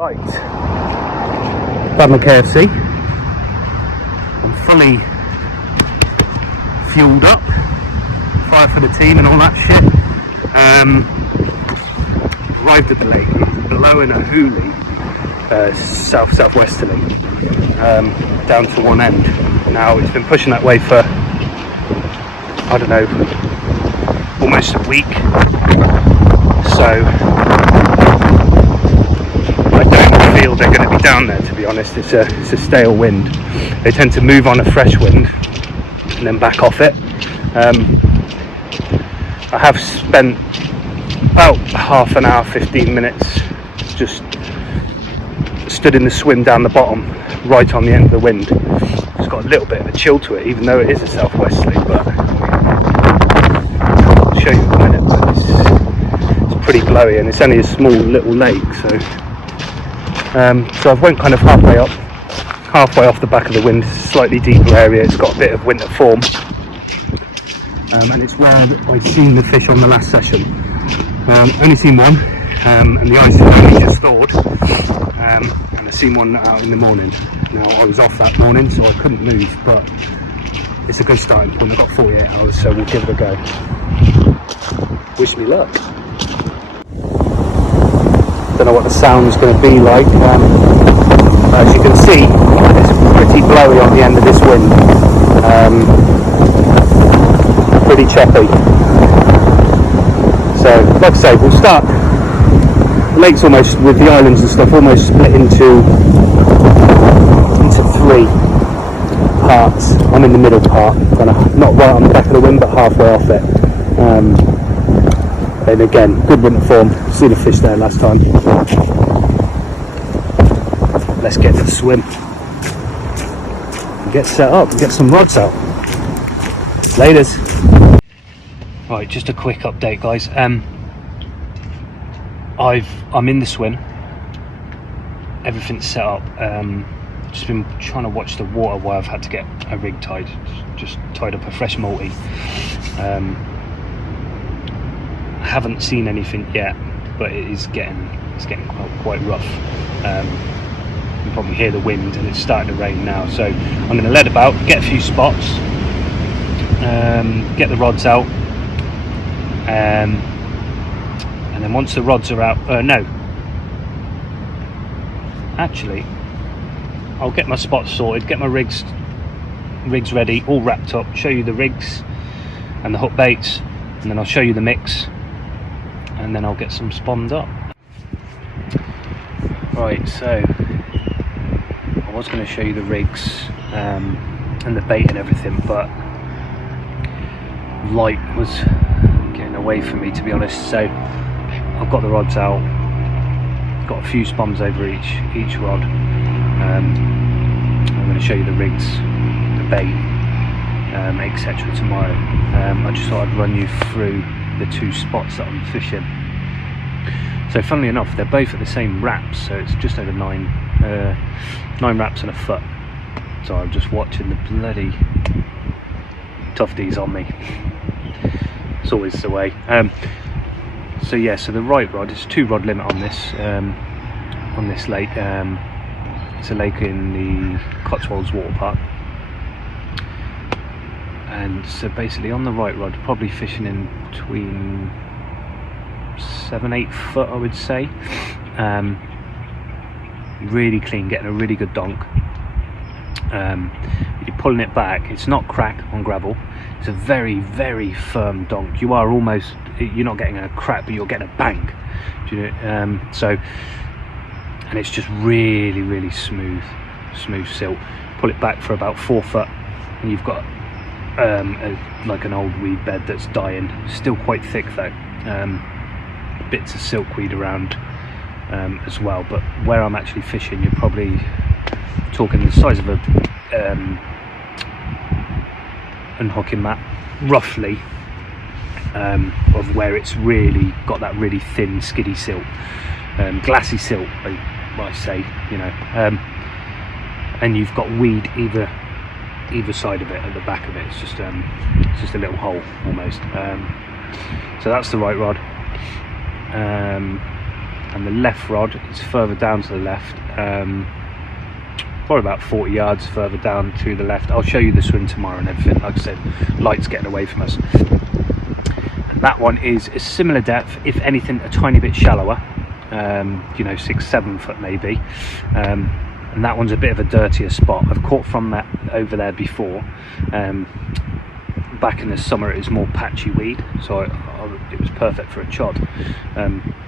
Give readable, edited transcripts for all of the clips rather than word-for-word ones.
Right, done the KFC. I'm fully fueled up, fire for the team and all that shit. Arrived at the lake. It's blowing a hoolie, southwesterly, down to one end. Now it's been pushing that way for, I don't know, almost a week. So I don't feel they're going to be down there, to be honest. It's a stale wind. They tend to move on a fresh wind and then back off it. I have spent about half an hour, 15 minutes just stood in the swim down the bottom, right on the end of the wind. It's got a little bit of a chill to it, even though it is a southwesterly, but I'll show you in a minute. But it's pretty blowy and it's only a small little lake, so I've went kind of halfway off the back of the wind, slightly deeper area. It's got a bit of winter form, and it's where I've seen the fish on the last session. Only seen one, and the ice is only just thawed, and I seen one out in the morning. Now I was off that morning, so I couldn't move, but it's a good starting point. I've got 48 hours, so we'll give it a go. Wish me luck. Don't know what the sound's going to be like. As you can see, it's pretty blowy on the end of this wind. Pretty choppy. So, like I say, we'll start. The lake's almost, with the islands and stuff, almost split into 3 parts. I'm in the middle part, kind of not right on the back of the wind, but halfway off it. And again, good winter form. Seen a fish there last time. Let's get to the swim. Get set up, get some rods out. Laters. Right, just a quick update, guys. I'm in the swim. Everything's set up. Just been trying to watch the water while I've had to get a rig tied. Just tied up a fresh multi. I haven't seen anything yet, but it's getting quite rough. You can probably hear the wind, and it's starting to rain now. So I'm going to let about, get a few spots, get the rods out. And then once the rods are out, actually I'll get my spots sorted, get my rigs ready, all wrapped up, show you the rigs and the hook baits, and then I'll show you the mix, and then I'll get some spawned up. Right, so I was going to show you the rigs and the bait and everything, but light was getting away from me, to be honest. So I've got the rods out, got a few spawns over each rod. I'm going to show you the rigs, the bait, etc. tomorrow. I just thought I'd run you through the 2 spots that I'm fishing. So funnily enough, they're both at the same wraps, so it's just over 9 wraps and a foot. So I'm just watching the bloody toughies on me. It's always the way. So yeah, so the right rod, it's a 2 rod limit on this lake. It's a lake in the Cotswolds Water Park, and so basically on the right rod, probably fishing in between 7-8 foot, I would say. Really clean, getting a really good donk. You're pulling it back, it's not crack on gravel, it's a very, very firm donk. You're not getting a crack, but you're getting a bang. Do you know? And it's just really, really smooth silt. Pull it back for about 4 foot, and you've got like an old weed bed that's dying. Still quite thick though. Bits of silkweed around as well. But where I'm actually fishing, you're probably talking the size of a unhooking mat, roughly, of where it's really got that really thin, skiddy silt, glassy silt, I say, you know, and you've got weed either side of it. At the back of it, it's just a little hole almost. So that's the right rod. and the left rod is further down to the left, probably about 40 yards further down to the left. I'll show you the swim tomorrow and everything. Like I said, light's getting away from us. And that one is a similar depth, if anything a tiny bit shallower, you know, 6-7 foot maybe, and that one's a bit of a dirtier spot. I've caught from that over there before. Back in the summer it was more patchy weed, so it was perfect for a chod.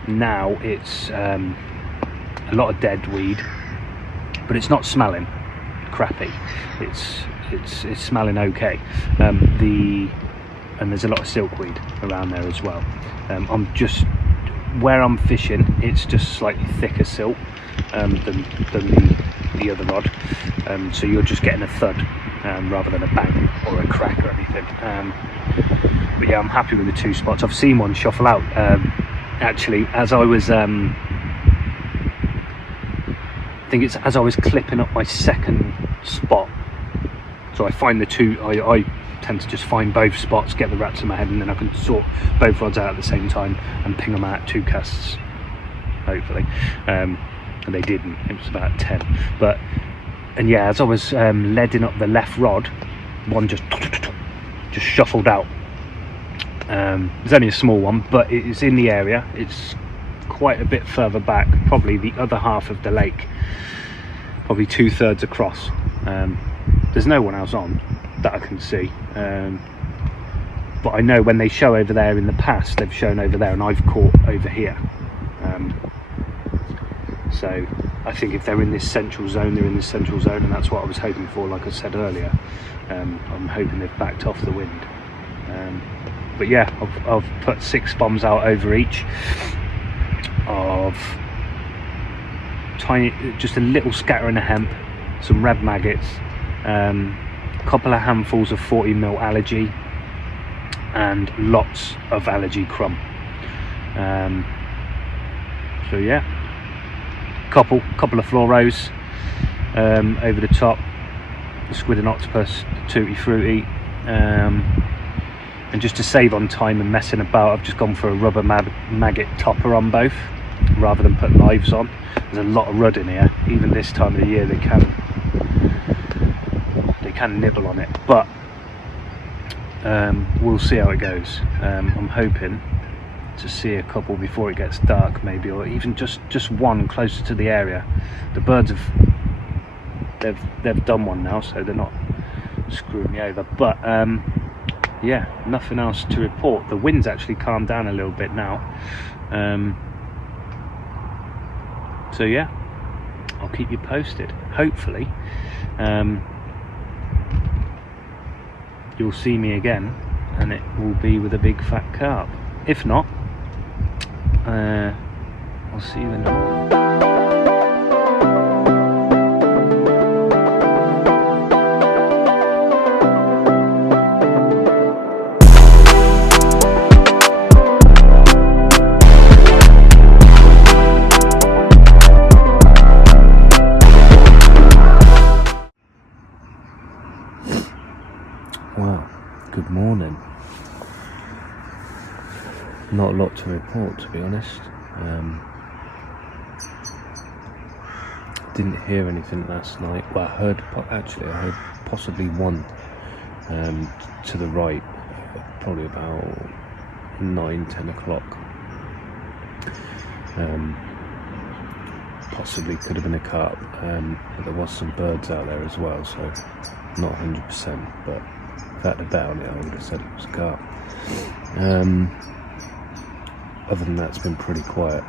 Now it's a lot of dead weed, but it's not smelling crappy. It's smelling okay. And there's a lot of silkweed around there as well. I'm just where I'm fishing. It's just slightly thicker silk than the other rod. So you're just getting a thud rather than a bang or a crack or anything. But yeah, I'm happy with the 2 spots. I've seen one shuffle out actually as I was I think it's as I was clipping up my second spot. So I find the 2, I tend to just find both spots, get the rats in my head, and then I can sort both rods out at the same time and ping them out 2 casts, hopefully. And they didn't, it was about 10. And yeah, as I was leading up the left rod, one just shuffled out. It's only a small one, but it's in the area. It's quite a bit further back, probably the other half of the lake, probably 2/3 across. There's no one else on that I can see, but I know when they show over there in the past, they've shown over there and I've caught over here. So I think if they're in this central zone, they're in this central zone, and that's what I was hoping for. Like I said earlier, I'm hoping they've backed off the wind. But yeah, I've put 6 bombs out over each of tiny, just a little scattering of hemp, some red maggots, a couple of handfuls of 40mm allergy, and lots of allergy crumb. So yeah, couple of fluoros over the top, the squid and octopus, the tutti frutti, and just to save on time and messing about, I've just gone for a rubber maggot topper on both rather than put lives on. There's a lot of rudd in here. Even this time of the year they can nibble on it, but we'll see how it goes. I'm hoping to see a couple before it gets dark maybe, or even just one closer to the area. The birds they've done one now, so they're not screwing me over, but yeah, nothing else to report. The wind's actually calmed down a little bit now, so yeah, I'll keep you posted. Hopefully you'll see me again and it will be with a big fat carp. If not, I'll see you in the morning. Well, good morning. Not a lot to report, to be honest. Didn't hear anything last night. Well, I heard possibly one to the right, probably about 9-10 o'clock. Possibly could have been a carp, but there was some birds out there as well, so not 100%, but if I had to bet on it, I would have said it was a carp. Other than that, it's been pretty quiet.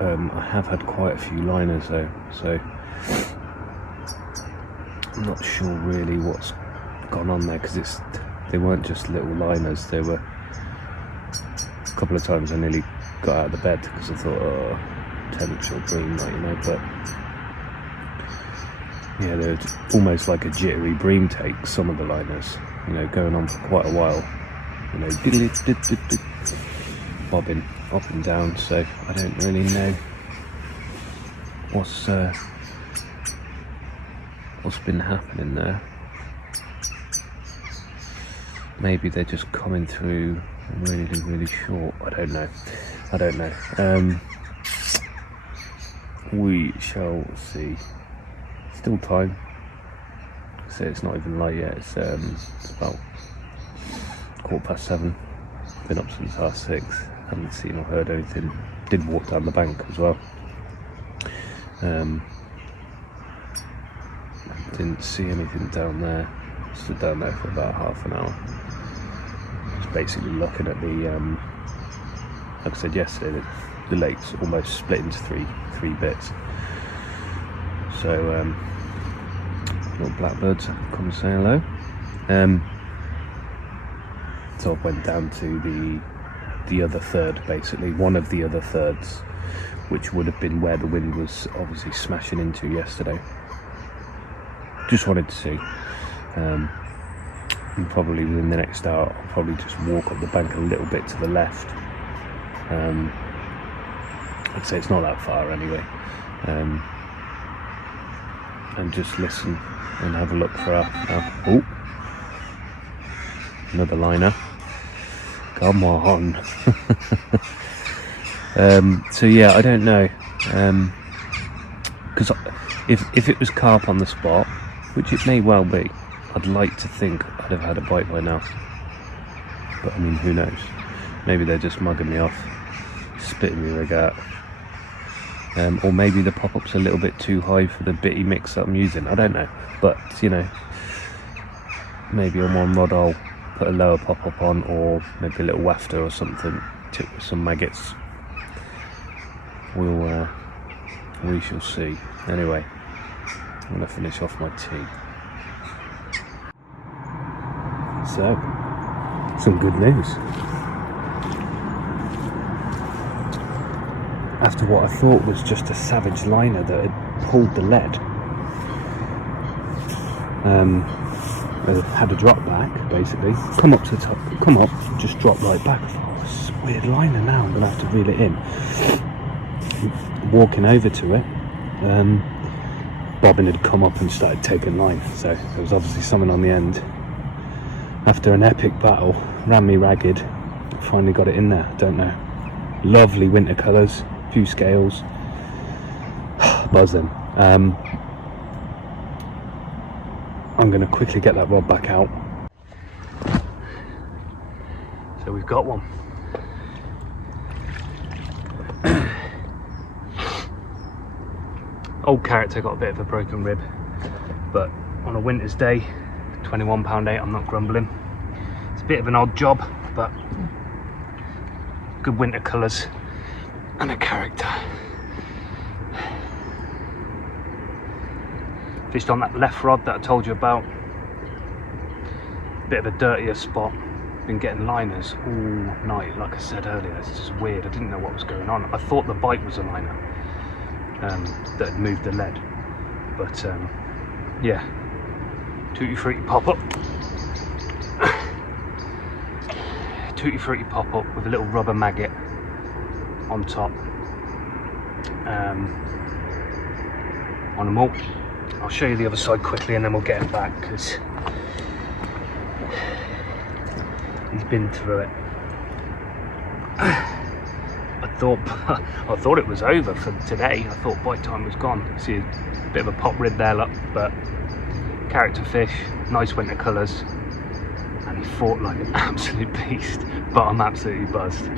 I have had quite a few liners though, so I'm not sure really what's gone on there, because they weren't just little liners. They were a couple of times I nearly got out of the bed because I thought, oh, potential bream night, you know, but yeah, they're almost like a jittery bream take, some of the liners, you know, going on for quite a while, you know, bobbing up and down, so I don't really know what's been happening there. Maybe they're just coming through really short. I don't know. we shall see. Still time. So it's not even light yet. It's about 7:15. Been up since 6:30. Haven't seen or heard anything. Did walk down the bank as well. Didn't see anything down there. Stood down there for about half an hour. Just basically looking at the, like I said yesterday, the lake's almost split into three bits. So little blackbirds come and say hello. So I went down to the other third, basically one of the other thirds, which would have been where the wind was obviously smashing into yesterday. Just wanted to see, and probably within the next hour I'll probably just walk up the bank a little bit to the left. I'd say it's not that far anyway, and just listen and have a look for oh, another liner, come on. So yeah, I don't know, because if it was carp on the spot, which it may well be, I'd like to think I'd have had a bite by now, but I mean, who knows? Maybe they're just mugging me off, spitting me rig out, or maybe the pop-up's a little bit too high for the bitty mix that I'm using. I don't know, but you know, maybe on one rod I'll put a lower pop-up on, or maybe a little wafter or something, tip with some maggots. We shall see. Anyway, I'm going to finish off my tea. So, some good news. After what I thought was just a savage liner that had pulled the lead, I had a drop back, basically. Come up to the top, come up, just drop right back. I thought, oh, this is a weird liner now, I'm going to have to reel it in. Walking over to it, bobbin had come up and started taking line, so there was obviously something on the end. After an epic battle, ran me ragged, finally got it in there. Don't know. Lovely winter colours, few scales, buzzing. I'm going to quickly get that rod back out. So we've got one. Old character, got a bit of a broken rib, but on a winter's day, 21£8, I'm not grumbling. It's a bit of an odd job, but good winter colours and a character. Fished on that left rod that I told you about. Bit of a dirtier spot. Been getting liners all night, like I said earlier. It's just weird. I didn't know what was going on. I thought the bite was a liner that had moved the lead, but yeah, tutti frutti pop up. Tutti frutti pop up with a little rubber maggot on top. On them all. I'll show you the other side quickly and then we'll get him back, because he's been through it. I thought it was over for today. I thought bite time was gone. See a bit of a pop rib there, look, but character fish, nice winter colours, and he fought like an absolute beast, but I'm absolutely buzzed.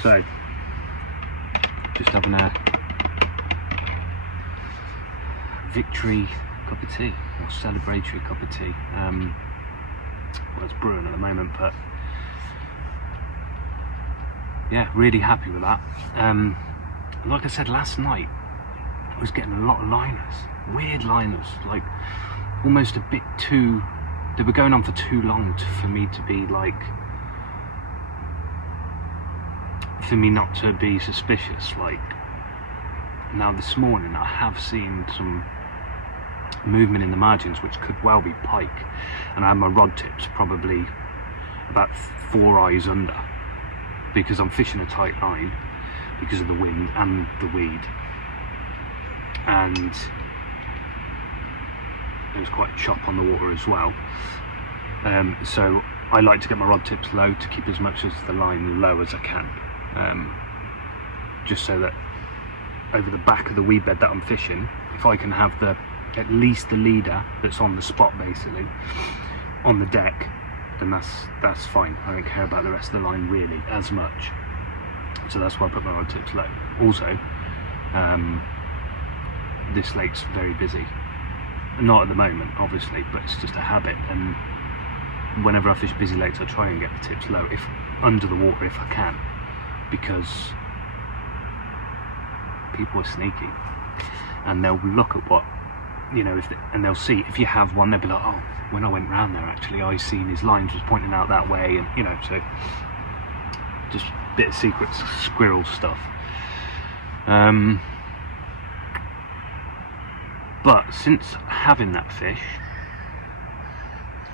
So, just having a victory cup of tea, or celebratory cup of tea. Well, it's brewing at the moment, but yeah, really happy with that. Like I said last night, I was getting a lot of liners, weird liners, like almost a bit too, they were going on for too long for me to be like, for me not to be suspicious. Like, Now this morning I have seen some movement in the margins which could well be pike, and I have my rod tips probably about 4 eyes under, because I'm fishing a tight line because of the wind and the weed, and there's quite a chop on the water as well. So I like to get my rod tips low to keep as much of the line low as I can, just so that over the back of the weed bed that I'm fishing, if I can have at least the leader that's on the spot basically on the deck, then that's fine. I don't care about the rest of the line really as much. So that's why I put my rod tips low. Also, this lake's very busy. Not at the moment, obviously, but it's just a habit. And whenever I fish busy lakes, I try and get the tips low, if under the water if I can, because people are sneaky and they'll look at what, you know, and they'll see if you have one, they'll be like, oh, when I went round there, actually, I seen his lines was pointing out that way, and you know, so just a bit of secret squirrel stuff. But since having that fish,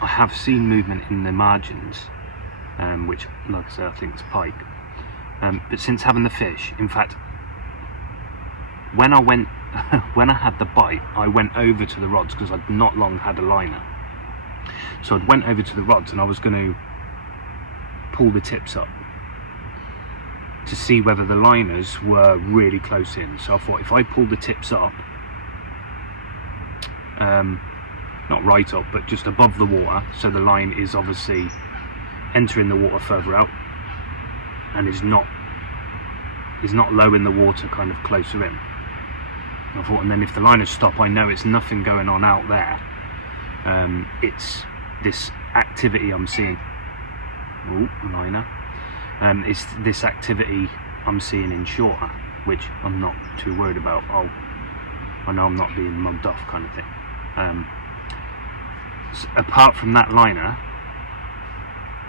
I have seen movement in the margins, which, like I say, I think is pike. But since having the fish, in fact, when I had the bite, I went over to the rods because I'd not long had a liner. So I went over to the rods and I was going to pull the tips up to see whether the liners were really close in. So I thought if I pull the tips up, not right up, but just above the water, so the line is obviously entering the water further out and is not low in the water, kind of closer in. I thought, and then if the liners stop, I know it's nothing going on out there. It's this activity I'm seeing. Oh, liner. It's this activity I'm seeing in shorter, which I'm not too worried about. I know I'm not being mugged off, kind of thing. So apart from that liner,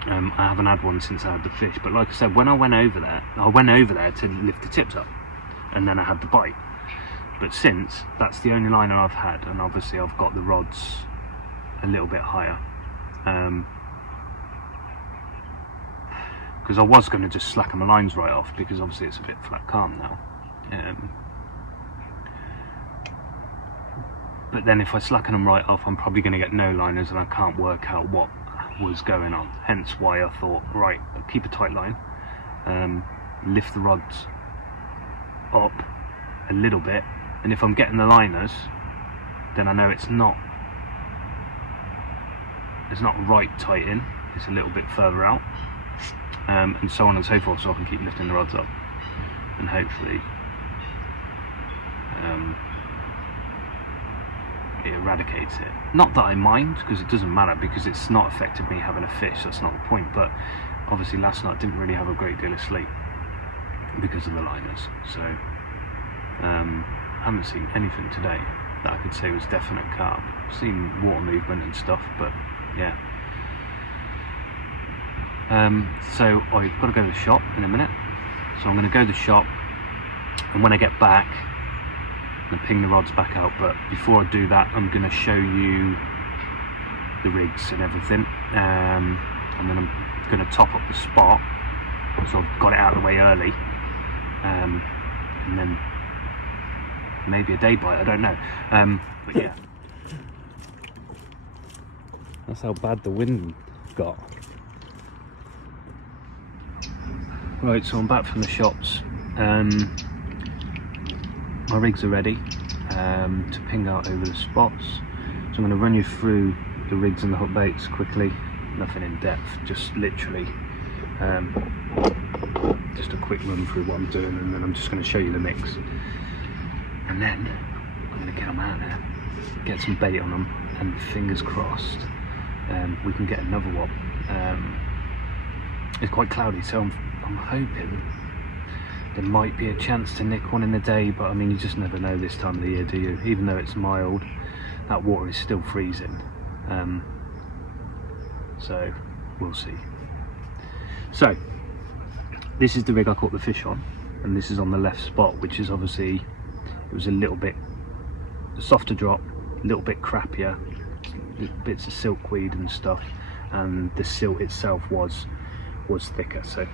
I haven't had one since I had the fish. But like I said, when I went over there to lift the tips up, and then I had the bite. But since, that's the only liner I've had, and obviously I've got the rods a little bit higher. Because I was going to just slacken my lines right off, because obviously it's a bit flat calm now. But then if I slacken them right off, I'm probably going to get no liners, and I can't work out what was going on. Hence why I thought, right, I'll keep a tight line, lift the rods up a little bit, and if I'm getting the liners, then I know it's not right tight in, it's a little bit further out, and so on and so forth, so I can keep lifting the rods up, and hopefully it eradicates it. Not that I mind, because it doesn't matter, because it's not affected me having a fish, that's not the point. But obviously last night I didn't really have a great deal of sleep because of the liners, so I haven't seen anything today that I could say was definite carp. I've seen water movement and stuff, but yeah. So I've got to go to the shop in a minute, so I'm going to go to the shop, and when I get back and ping the rods back out. But before I do that, I'm going to show you the rigs and everything, and then I'm going to top up the spot, so I've got it out of the way early, and then maybe a day bite, I don't know, but yeah, that's how bad the wind got. Right, so I'm back from the shops. My rigs are ready to ping out over the spots, so I'm going to run you through the rigs and the hook baits quickly, nothing in depth, just literally just a quick run through what I'm doing, and then I'm just going to show you the mix, and then I'm going to get them out there, get some bait on them, and fingers crossed we can get another one. It's quite cloudy, so I'm hoping there might be a chance to nick one in the day, but I mean, you just never know this time of the year, do you? Even though it's mild, that water is still freezing, so we'll see. So this is the rig I caught the fish on, and this is on the left spot, which is obviously it was a little bit softer drop, a little bit crappier, bits of silkweed and stuff, and the silt itself was thicker. So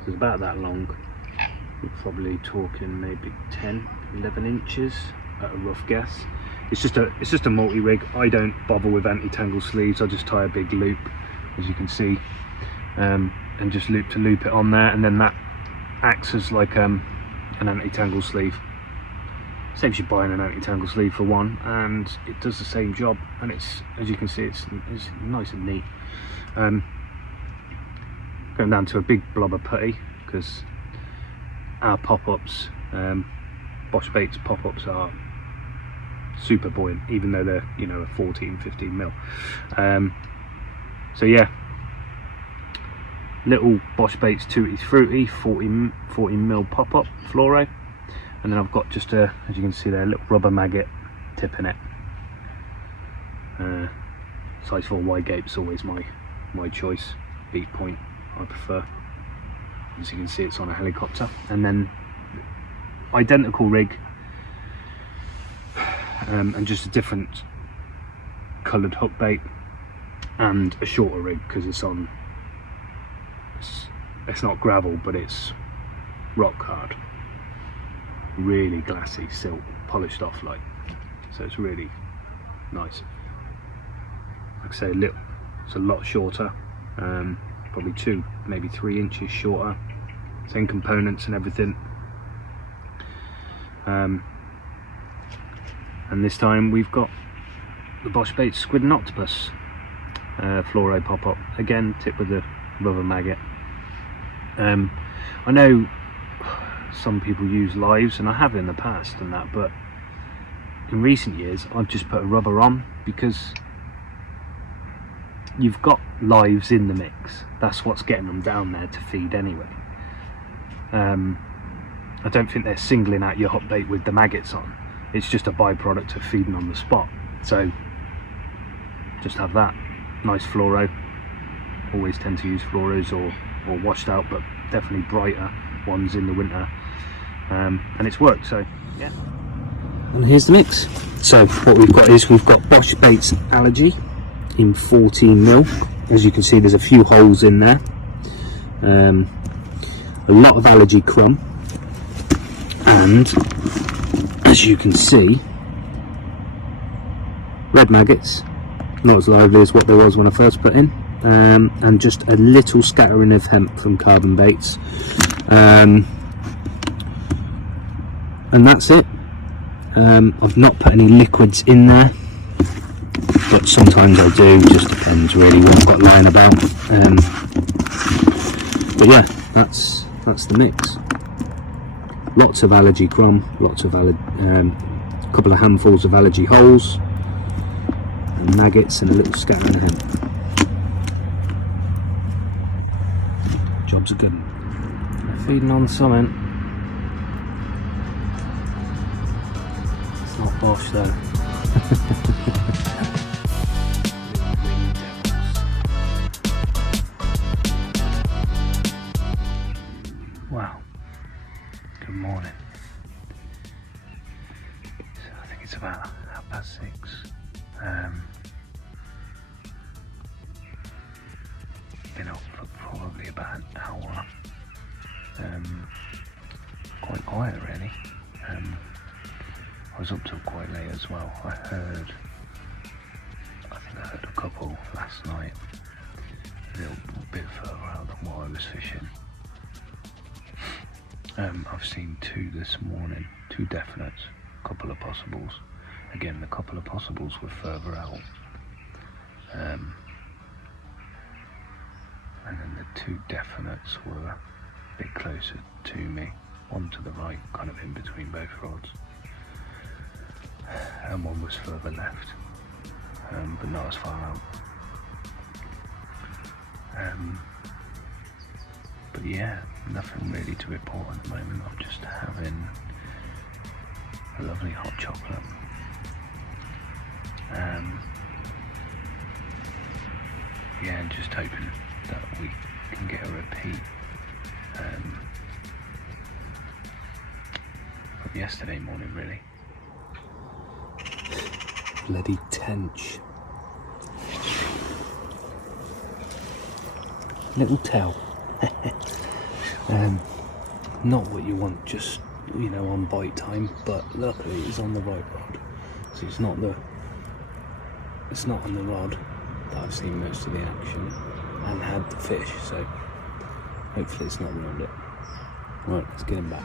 it's about that long. We're probably talking maybe 10-11 inches at a rough guess. It's just a multi-rig. I don't bother with anti-tangle sleeves. I just tie a big loop, as you can see, and just loop to loop it on there, and then that acts as like an anti-tangle sleeve. Saves you buying an anti-tangle sleeve for one, and it does the same job, and it's, as you can see, it's nice and neat. Going down to a big blob of putty, because our pop-ups, Bosch Baits pop-ups, are super buoyant, even though they're, you know, a 14-15 mil. So yeah, little Bosch Baits Tutti Frutti 40 mil pop-up fluoro, and then I've got just a, as you can see there, a little rubber maggot tip in it. Size 4 wide gape's always my choice. Beat point I prefer. As you can see, it's on a helicopter. And then identical rig, and just a different coloured hook bait, and a shorter rig because it's on, it's not gravel, but it's rock hard, really glassy silt, polished off like, so it's really nice. Like I say, it's a lot shorter, probably 2, maybe 3 inches shorter, same components and everything. And this time we've got the Bosch Baits Squid and Octopus fluoro pop-up, again tipped with a rubber maggot. I know some people use lives, and I have in the past and that, but in recent years I've just put a rubber on, because you've got lives in the mix. That's what's getting them down there to feed anyway. I don't think they're singling out your hot bait with the maggots on. It's just a byproduct of feeding on the spot. So just have that nice fluoro. Always tend to use fluoros or washed out, but definitely brighter ones in the winter. And it's worked, so yeah. And here's the mix. So what we've got is, we've got Bosch Baits Allergy in 14 mil. As you can see, there's a few holes in there. A lot of Allergy crumb, and as you can see, red maggots, not as lively as what there was when I first put in, and just a little scattering of hemp from Carbon Baits, and that's it. I've not put any liquids in there, but sometimes I do, just depends really what I've got lying about. But yeah, that's the mix. Lots of Allergy crumb, lots of couple of handfuls of Allergy holes, and maggots, and a little scattering of hemp. Jobs are good. They're feeding on something. It's not Bosch though. Wow. Good morning. So I think it's about 6:30. Been up for probably about an hour. Quite quiet really. I was up till quite late as well. I think I heard a couple last night, a little bit further out than what I was fishing. I've seen 2 this morning, 2 definites, a couple of possibles. Again, the couple of possibles were further out. And then the 2 definites were a bit closer to me, one to the right, kind of in between both rods, and one was further left, but not as far out. But yeah, nothing really to report at the moment. I'm just having a lovely hot chocolate. Yeah, and just hoping that we can get a repeat. from yesterday morning, really. Bloody tench. Little tail. Not what you want, just, you know, on bite time, but luckily it's on the right rod. So it's not on the rod that I've seen most of the action and had the fish, so hopefully it's not around it. Right, let's get him back.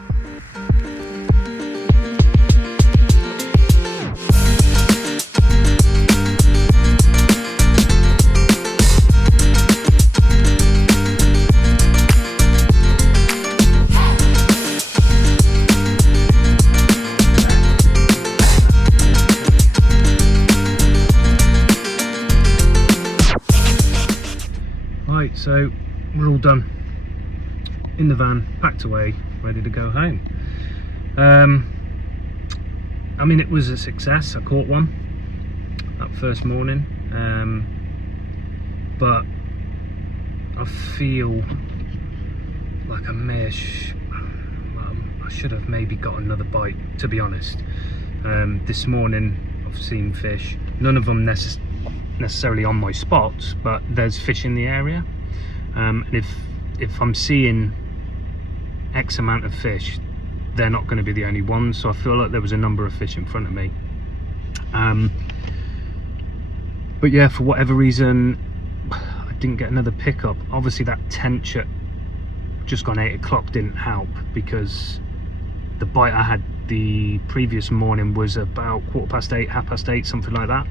Right, so we're all done. In the van, packed away, ready to go home. I mean, it was a success. I caught one that first morning, but I feel like I should have maybe got another bite, to be honest. This morning I've seen fish, none of them necessarily on my spots, but there's fish in the area, and if I'm seeing X amount of fish, they're not going to be the only ones, so I feel like there was a number of fish in front of me. But yeah, for whatever reason I didn't get another pickup. Obviously that tench at just gone 8 o'clock didn't help, because the bite I had the previous morning was about 8:15, 8:30, something like that.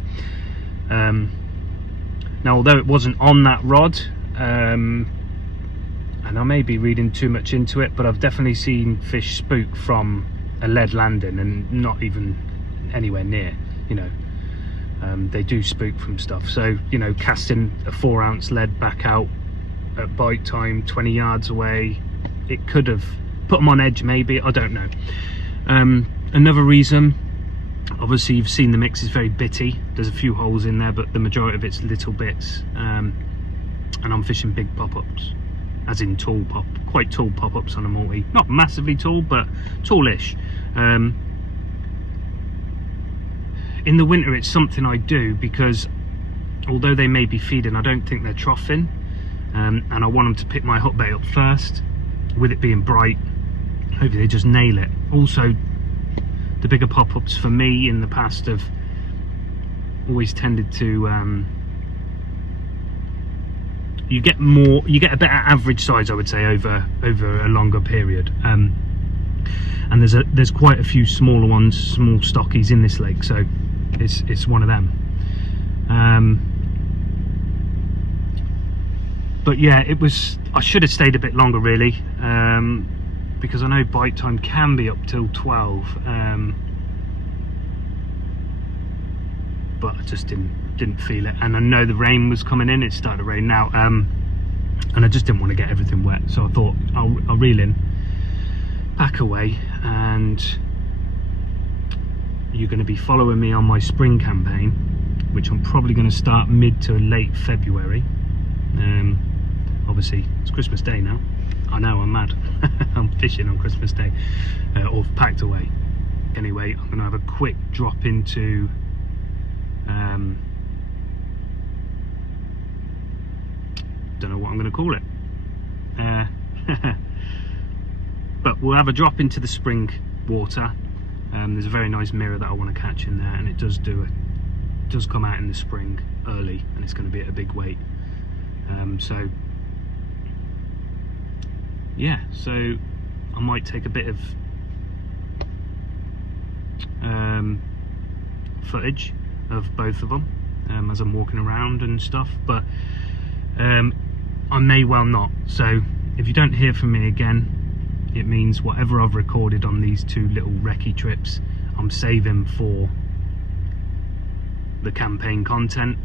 Now, although it wasn't on that rod, and I may be reading too much into it, but I've definitely seen fish spook from a lead landing and not even anywhere near, you know. They do spook from stuff, so, you know, casting a 4-ounce lead back out at bite time 20 yards away, it could have put them on edge, maybe, I don't know. Another reason, obviously you've seen the mix is very bitty. There's a few holes in there, but the majority of it's little bits, and I'm fishing big pop-ups, as in quite tall pop-ups on a multi. Not massively tall, but tallish. In the winter it's something I do, because although they may be feeding, I don't think they're troughing, and I want them to pick my hook bait up first. With it being bright, hopefully they just nail it. Also, the bigger pop-ups for me in the past have always tended to you get a better average size, I would say, over a longer period, and there's quite a few smaller ones, small stockies in this lake, so it's one of them. But yeah, I should have stayed a bit longer, really, because I know bite time can be up till 12, but I just didn't feel it, and I know the rain was coming in. It started to rain now, and I just didn't want to get everything wet, so I thought I'll reel in, pack away, and you're going to be following me on my spring campaign, which I'm probably going to start mid to late February. Obviously it's Christmas Day now. I know, I'm mad. I'm fishing on Christmas Day, or packed away. Anyway, I'm going to have a quick drop into don't know what I'm going to call it, but we'll have a drop into the spring water. There's a very nice mirror that I want to catch in there, and it does come out in the spring early, and it's going to be at a big weight. So yeah, so I might take a bit of footage of both of them as I'm walking around and stuff, but I may well not. So if you don't hear from me again, it means whatever I've recorded on these 2 little recce trips, I'm saving for the campaign content.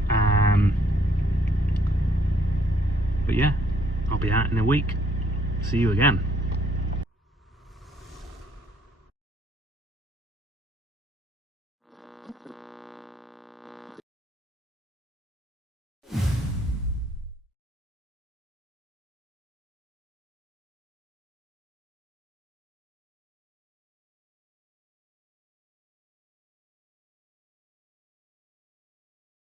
But yeah, I'll be out in a week. See you again.